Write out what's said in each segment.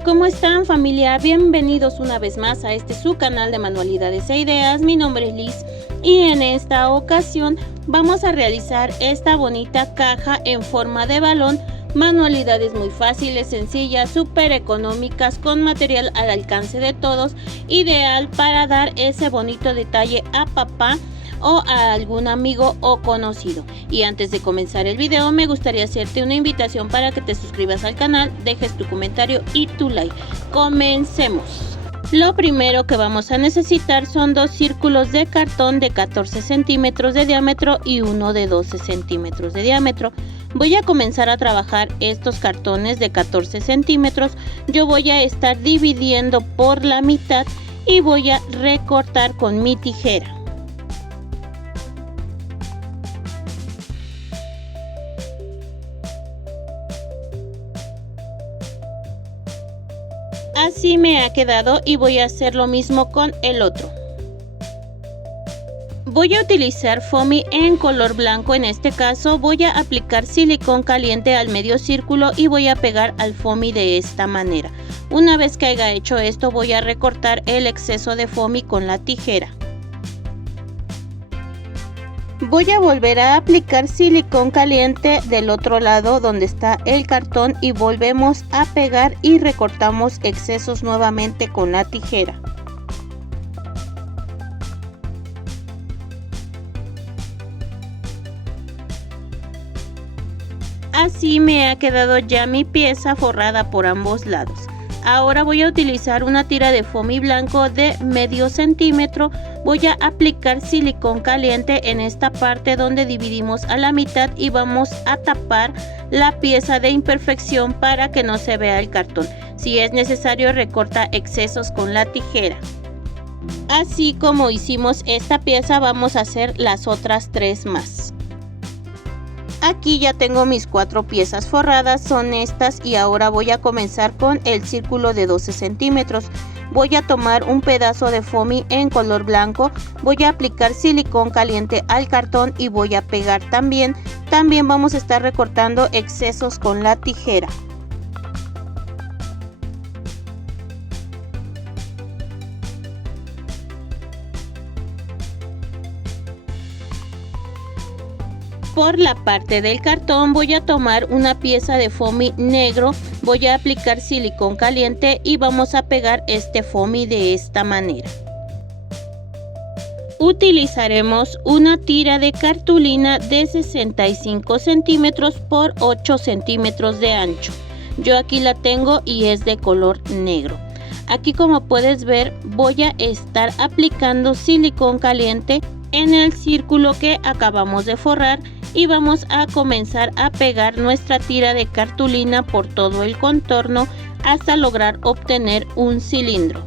Hola, ¿cómo están, familia? Bienvenidos una vez más a su canal de manualidades e ideas. Mi nombre es Liz y en esta ocasión vamos a realizar esta bonita caja en forma de balón. Manualidades muy fáciles, sencillas, súper económicas, con material al alcance de todos, ideal para dar ese bonito detalle a papá o a algún amigo o conocido. Y antes de comenzar el video, me gustaría hacerte una invitación para que te suscribas al canal, dejes tu comentario y tu like. Comencemos. Lo primero que vamos a necesitar son dos círculos de cartón de 14 centímetros de diámetro y uno de 12 centímetros de diámetro. Voy a comenzar a trabajar estos cartones de 14 centímetros. Yo voy a estar dividiendo por la mitad y voy a recortar con mi tijera. Así me ha quedado y voy a hacer lo mismo con el otro. Voy a utilizar foamy en color blanco. En este caso voy a aplicar silicón caliente al medio círculo y voy a pegar al foamy de esta manera. Una vez que haya hecho esto, voy a recortar el exceso de foamy con la tijera. Voy a volver a aplicar silicón caliente del otro lado donde está el cartón y volvemos a pegar y recortamos excesos nuevamente con la tijera. Así me ha quedado ya mi pieza forrada por ambos lados. Ahora voy a utilizar una tira de foamy blanco de medio centímetro. Voy a aplicar silicón caliente en esta parte donde dividimos a la mitad y vamos a tapar la pieza de imperfección para que no se vea el cartón. Si es necesario, recorta excesos con la tijera. Así como hicimos esta pieza, vamos a hacer las otras tres más. Aquí ya tengo mis 4 piezas forradas, son estas, y ahora voy a comenzar con el círculo de 12 centímetros. Voy a tomar un pedazo de foamy en color blanco, voy a aplicar silicón caliente al cartón y voy a pegar también. También vamos a estar recortando excesos con la tijera. Por la parte del cartón voy a tomar una pieza de foamy negro, voy a aplicar silicón caliente y vamos a pegar este foamy de esta manera. Utilizaremos una tira de cartulina de 65 centímetros por 8 centímetros de ancho. Yo aquí la tengo y es de color negro. Aquí, como puedes ver, voy a estar aplicando silicón caliente en el círculo que acabamos de forrar y vamos a comenzar a pegar nuestra tira de cartulina por todo el contorno hasta lograr obtener un cilindro.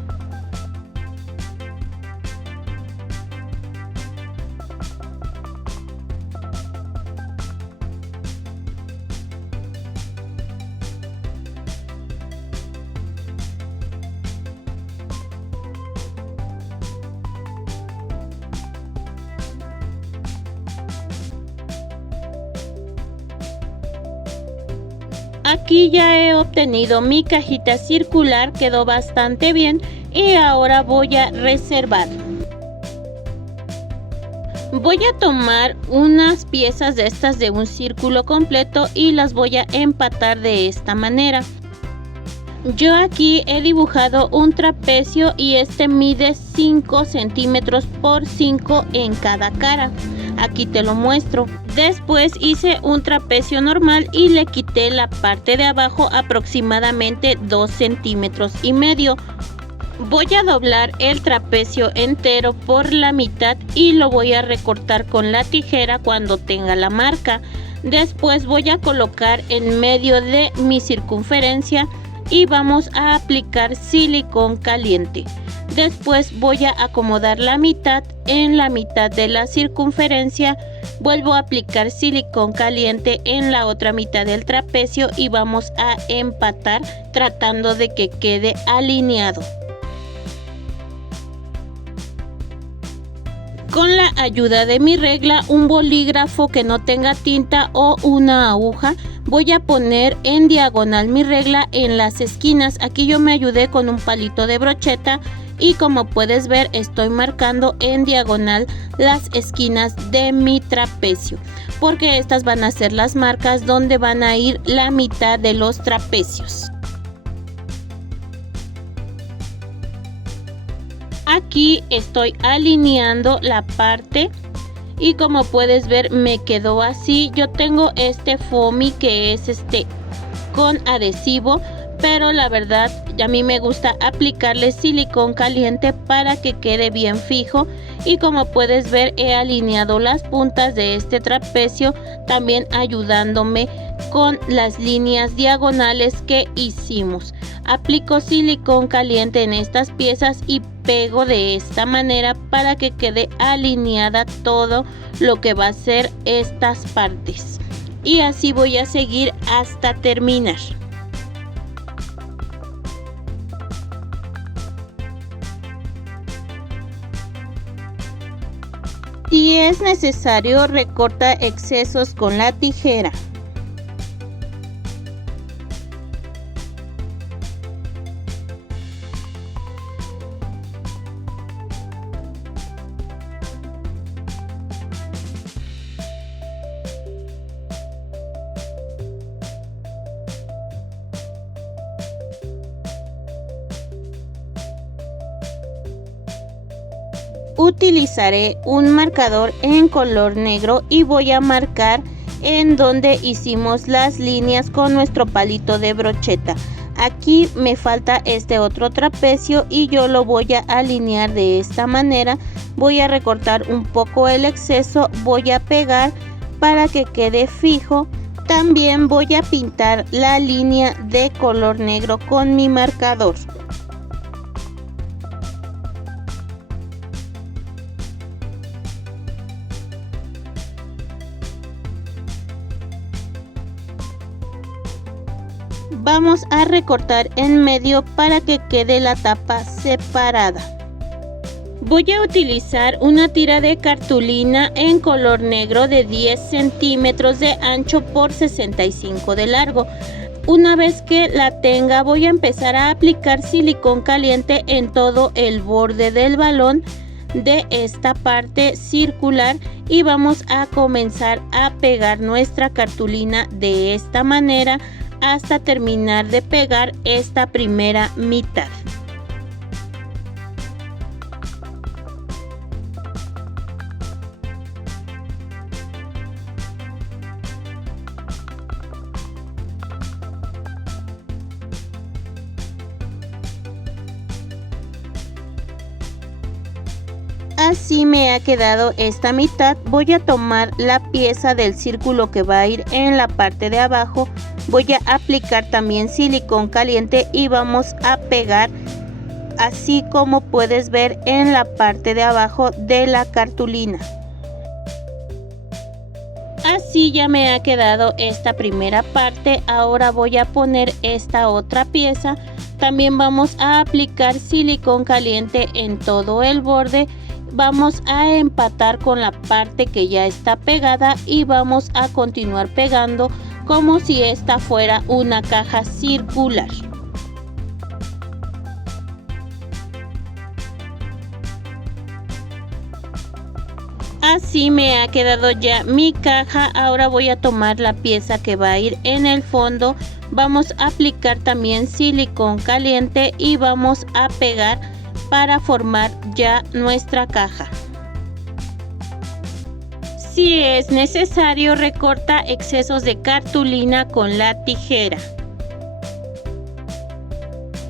Aquí ya he obtenido mi cajita circular, quedó bastante bien y ahora voy a reservar. Voy a tomar unas piezas de estas de un círculo completo y las voy a empatar de esta manera. Yo aquí he dibujado un trapecio y este mide 5 centímetros por 5 en cada cara. Aquí te lo muestro. Después hice un trapecio normal y le quité la parte de abajo, aproximadamente 2 centímetros y medio. Voy a doblar el trapecio entero por la mitad y lo voy a recortar con la tijera cuando tenga la marca. Después voy a colocar en medio de mi circunferencia y vamos a aplicar silicón caliente. Después voy a acomodar la mitad en la mitad de la circunferencia, vuelvo a aplicar silicón caliente en la otra mitad del trapecio y vamos a empatar tratando de que quede alineado. Con la ayuda de mi regla, un bolígrafo que no tenga tinta o una aguja, voy a poner en diagonal mi regla en las esquinas. Aquí yo me ayudé con un palito de brocheta y como puedes ver estoy marcando en diagonal las esquinas de mi trapecio, porque estas van a ser las marcas donde van a ir la mitad de los trapecios. Aquí estoy alineando la parte y como puedes ver me quedó así. Yo tengo este foamy que es con adhesivo, pero la verdad a mí me gusta aplicarle silicón caliente para que quede bien fijo. Y como puedes ver he alineado las puntas de este trapecio, también ayudándome con las líneas diagonales que hicimos. Aplico silicón caliente en estas piezas y pego de esta manera para que quede alineada todo lo que va a ser estas partes. Y así voy a seguir hasta terminar. Si es necesario, recorta excesos con la tijera. Utilizaré un marcador en color negro y voy a marcar en donde hicimos las líneas con nuestro palito de brocheta. Aquí me falta este otro trapecio y yo lo voy a alinear de esta manera. Voy a recortar un poco el exceso, voy a pegar para que quede fijo. También voy a pintar la línea de color negro con mi marcador. Vamos a recortar en medio para que quede la tapa separada. Voy a utilizar una tira de cartulina en color negro de 10 centímetros de ancho por 65 de largo. Una vez que la tenga, voy a empezar a aplicar silicón caliente en todo el borde del balón de esta parte circular y vamos a comenzar a pegar nuestra cartulina de esta manera hasta terminar de pegar esta primera mitad. Así me ha quedado esta mitad. Voy a tomar la pieza del círculo que va a ir en la parte de abajo. Voy a aplicar también silicón caliente y vamos a pegar así como puedes ver en la parte de abajo de la cartulina. Así ya me ha quedado esta primera parte. Ahora voy a poner esta otra pieza. También vamos a aplicar silicón caliente en todo el borde. Vamos a empatar con la parte que ya está pegada y vamos a continuar pegando como si esta fuera una caja circular. Así me ha quedado ya mi caja. Ahora voy a tomar la pieza que va a ir en el fondo. Vamos a aplicar también silicón caliente y vamos a pegar para formar ya nuestra caja. Si es necesario, recorta excesos de cartulina con la tijera.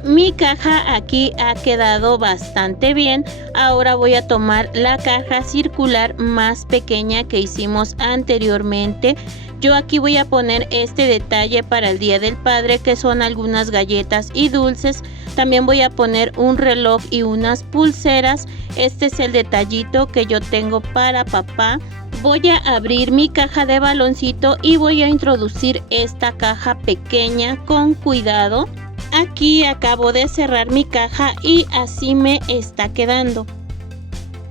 Mi caja aquí ha quedado bastante bien. Ahora voy a tomar la caja circular más pequeña que hicimos anteriormente. Yo aquí voy a poner este detalle para el Día del Padre, que son algunas galletas y dulces. También voy a poner un reloj y unas pulseras. Este es el detallito que yo tengo para papá. Voy a abrir mi caja de baloncito y voy a introducir esta caja pequeña con cuidado. Aquí acabo de cerrar mi caja y así me está quedando.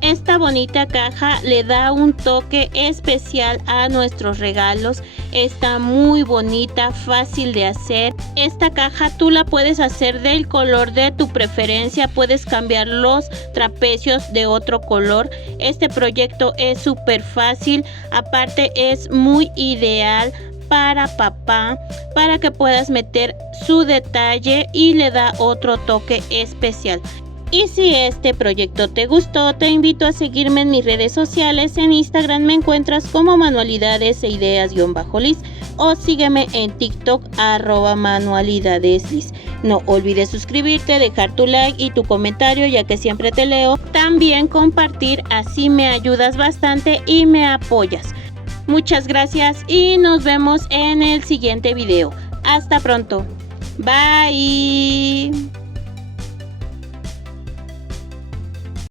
Esta bonita caja le da un toque especial a nuestros regalos. Está muy bonita, fácil de hacer. Esta caja tú la puedes hacer del color de tu preferencia. Puedes cambiar los trapecios de otro color. Este proyecto es súper fácil. Aparte es muy ideal para papá, para que puedas meter su detalle y le da otro toque especial. Y si este proyecto te gustó, te invito a seguirme en mis redes sociales. En Instagram me encuentras como manualidades e ideas_lis o sígueme en TikTok @manualidadeslis. No olvides suscribirte, dejar tu like y tu comentario, ya que siempre te leo. También compartir, así me ayudas bastante y me apoyas. Muchas gracias y nos vemos en el siguiente video. Hasta pronto. Bye.